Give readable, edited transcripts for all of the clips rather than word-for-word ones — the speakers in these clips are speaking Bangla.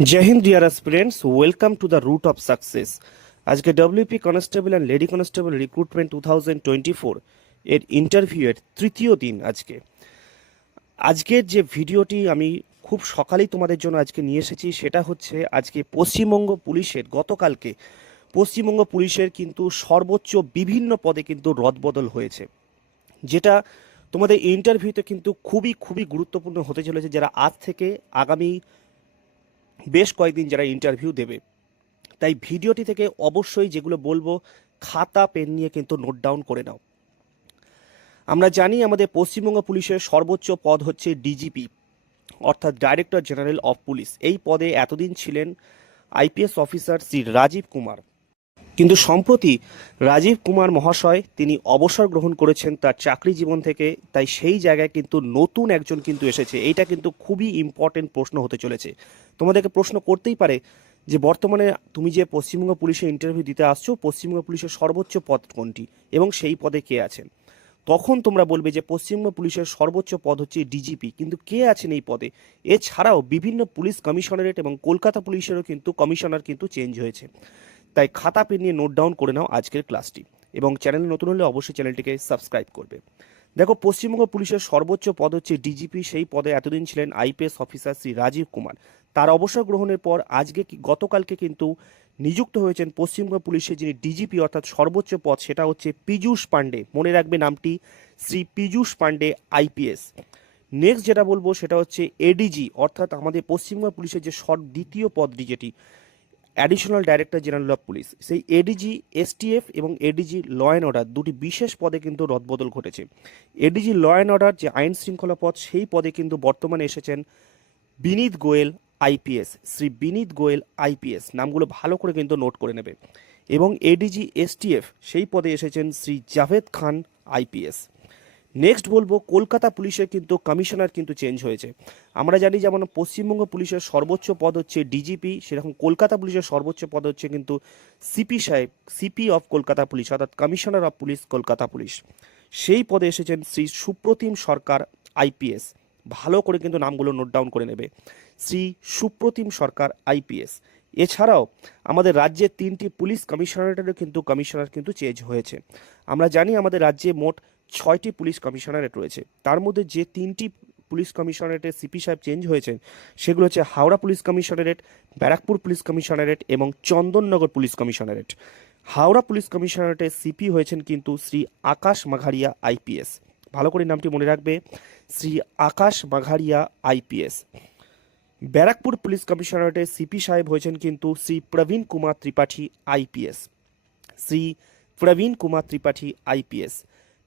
জয় হিন্দ dear aspirants, welcome to the route of success. আজকে WP constable and lady constable recruitment 2024 এর ইন্টারভিউয়ের তৃতীয় দিন। আজকের যে ভিডিওটি আমি খুব সকালেই তোমাদের জন্য আজকে নিয়ে এসেছি সেটা হচ্ছে আজকে পশ্চিমবঙ্গ পুলিশের গতকালকে পশ্চিমবঙ্গ পুলিশের কিন্তু সর্বোচ্চ বিভিন্ন পদে কিন্তু রদবদল হয়েছে, যেটা তোমাদের ইন্টারভিউতে কিন্তু খুবই খুবই গুরুত্বপূর্ণ হতে চলেছে, যারা আজ থেকে আগামী বেশ কয়েকদিন যারা ইন্টারভিউ দেবে। তাই ভিডিওটি থেকে অবশ্যই যেগুলো বলবো খাতা পেন নিয়ে কিন্তু নোট ডাউন করে নাও। আমরা জানি আমাদের পশ্চিমবঙ্গ পুলিশের সর্বোচ্চ পদ হচ্ছে ডিজিপি, অর্থাৎ ডাইরেক্টর জেনারেল অফ পুলিশ। এই পদে এতদিন ছিলেন আইপিএস অফিসার শ্রী রাজীব কুমার, কিন্তু সম্প্রতি রাজীব কুমার মহাশয় তিনি অবসর গ্রহণ করেছেন তার চাকরি জীবন থেকে। তাই সেই জায়গায় কিন্তু নতুন একজন কিন্তু এসেছে। এইটা কিন্তু খুবই ইম্পর্টেন্ট প্রশ্ন হতে চলেছে। তোমাদেরকে প্রশ্ন করতেই পারে যে বর্তমানে তুমি যে পশ্চিমবঙ্গ পুলিশে ইন্টারভিউ দিতে আসছো, পশ্চিমবঙ্গ পুলিশের সর্বোচ্চ পদ কোনটি এবং সেই পদে কে আছেন। তখন তোমরা বলবে যে পশ্চিমবঙ্গ পুলিশের সর্বোচ্চ পদ হচ্ছে ডিজিপি, কিন্তু কে আছেন এই পদে। এছাড়াও বিভিন্ন পুলিশ কমিশনারেট এবং কলকাতা পুলিশেরও কিন্তু কমিশনার কিন্তু চেঞ্জ হয়েছে। তাই খাতা পেন নিয়ে নোট ডাউন করে নাও আজকের ক্লাসটি, এবং চ্যানেল নতুন হলে অবশ্যই চ্যানেলটিকে সাবস্ক্রাইব করবে। দেখো, পশ্চিমবঙ্গ পুলিশের সর্বোচ্চ পদ হচ্ছে ডিজিপি। সেই পদে এতদিন ছিলেন আইপিএস অফিসার শ্রী রাজীব কুমার। তার অবসর গ্রহণের পর গতকালকে কিন্তু নিযুক্ত হয়েছেন পশ্চিমবঙ্গ পুলিশের যিনি ডিজিপি অর্থাৎ সর্বোচ্চ পদ, সেটা হচ্ছে পীযূষ পাণ্ডে। মনে রাখবে নামটি, শ্রী পীযূষ পাণ্ডে আইপিএস। নেক্সট যেটা বলবো সেটা হচ্ছে এডিজি, অর্থাৎ আমাদের পশ্চিমবঙ্গ পুলিশের যে দ্বিতীয় পদটি, যেটি additional director general of police. সেই এডিজি এসটিএফ এবং এডিজি ল অ্যান্ড অর্ডার দুটি বিশেষ পদে কিন্তু রদবদল ঘটেছে। এডিজি ল অ্যান্ড অর্ডার যে আইন শৃঙ্খলা পদ, সেই পদে কিন্তু বর্তমানে এসেছেন বিনীত গোয়েল আইপিএস, শ্রী বিনীত গোয়েল আইপিএস। নামগুলো ভালো করে কিন্তু নোট করে নেবে। এবং এডিজি এসটিএফ সেই পদে এসেছেন শ্রী জাভেদ খান আইপিএস। নেক্সট বলবো কলকাতা পুলিশের কিন্তু কমিশনার কিন্তু চেঞ্জ হয়েছে। আমরা জানি যেমন পশ্চিমবঙ্গ পুলিশের সর্বোচ্চ পদ হচ্ছে ডিজিপি, সেরকম কলকাতা পুলিশের সর্বোচ্চ পদ হচ্ছে কিন্তু সিপি সাহেব, সিপি অফ কলকাতা পুলিশ, অর্থাৎ commissioner of police Kolkata police. সেই পদে এসেছেন শ্রী সুপ্রতিম সরকার আইপিএস। ভালো করে কিন্তু নামগুলো নোট ডাউন করে নেবে, শ্রী সুপ্রতিম সরকার আইপিএস। এছাড়াও আমাদের রাজ্যের 3টি পুলিশ কমিশনারেটেরও কিন্তু কমিশনার কিন্তু চেঞ্জ হয়েছে। আমরা জানি আমাদের রাজ্যে মোট 6টি পুলিশ কমিশনারেট রয়েছে। তার মধ্যে যে 3টি পুলিশ কমিশনারেটের সিপি সাহেব চেঞ্জ হয়েছেন সেগুলো হচ্ছে Howrah police commissionerate, Barrackpore police commissionerate এবং Chandannagar police commissionerate. Howrah police কমিশনারেটের সিপি হয়েছেন কিন্তু শ্রী আকাশ মাঘারিয়া আইপিএস। ভালো করে নামটি মনে রাখবে, শ্রী আকাশ মাঘারিয়া আইপিএস। ব্যারাকপুর পুলিশ কমিশনারেটের সিপি সাহেব হয়েছেন কিন্তু শ্রী প্রবীণ কুমার ত্রিপাঠী আইপিএস, শ্রী প্রবীণ কুমার ত্রিপাঠী আইপিএস।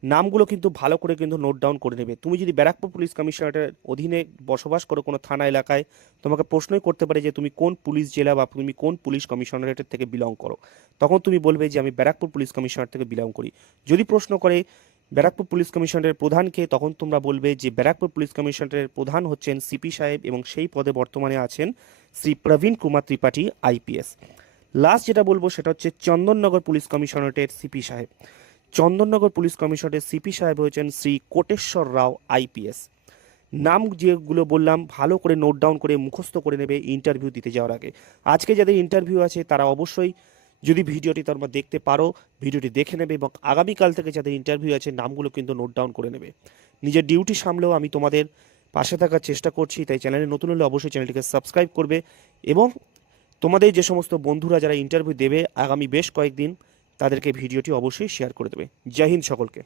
নামগুলো কিন্তু ভালো করে কিন্তু নোট ডাউন করে নেবে। তুমি যদি ব্যারাকপুর পুলিশ কমিশনারেটের অধীনে বসবাস করো কোনো থানা এলাকায়, তোমাকে প্রশ্নই করতে পারে যে তুমি কোন পুলিশ জেলা বা তুমি কোন পুলিশ কমিশনারেটের থেকে বিলং করো। তখন তুমি বলবে যে আমি ব্যারাকপুর পুলিশ কমিশনারেট থেকে বিলং করি। যদি প্রশ্ন করে ব্যারাকপুর পুলিশ কমিশনারের প্রধানকে, তখন তোমরা বলবে যে ব্যারাকপুর পুলিশ কমিশনারের প্রধান হচ্ছেন সিপি সাহেব এবং সেই পদে বর্তমানে আছেন শ্রী প্রবীণ কুমার ত্রিপাঠী আইপিএস। লাস্ট যেটা বলবো সেটা হচ্ছে চন্দননগর পুলিশ কমিশনারেটের সিপি সাহেব। চন্দননগর পুলিশ কমিশনারের সিপি সাহেব হয়েছেন শ্রী কোটেশ্বর রাও আইপিএস। নাম যেগুলো বললাম ভালো করে নোট ডাউন করে মুখস্থ করে নেবে ইন্টারভিউ দিতে যাওয়ার আগে। আজকে যাদের ইন্টারভিউ আছে তারা অবশ্যই, যদি ভিডিওটি তোমরা দেখতে পারো, ভিডিওটি দেখে নেবে, এবং আগামীকাল থেকে যাদের ইন্টারভিউ আছে নামগুলো কিন্তু নোট ডাউন করে নেবে। নিজের ডিউটি সামলেও আমি তোমাদের পাশে থাকার চেষ্টা করছি। তাই চ্যানেলে নতুন হলে অবশ্যই চ্যানেলটিকে সাবস্ক্রাইব করবে, এবং তোমাদের যে সমস্ত বন্ধুরা যারা ইন্টারভিউ দেবে আগামী বেশ কয়েকদিন, তাদেরকে ভিডিওটি অবশ্যই শেয়ার করে দেবে। জয় হিন্দ সকলকে।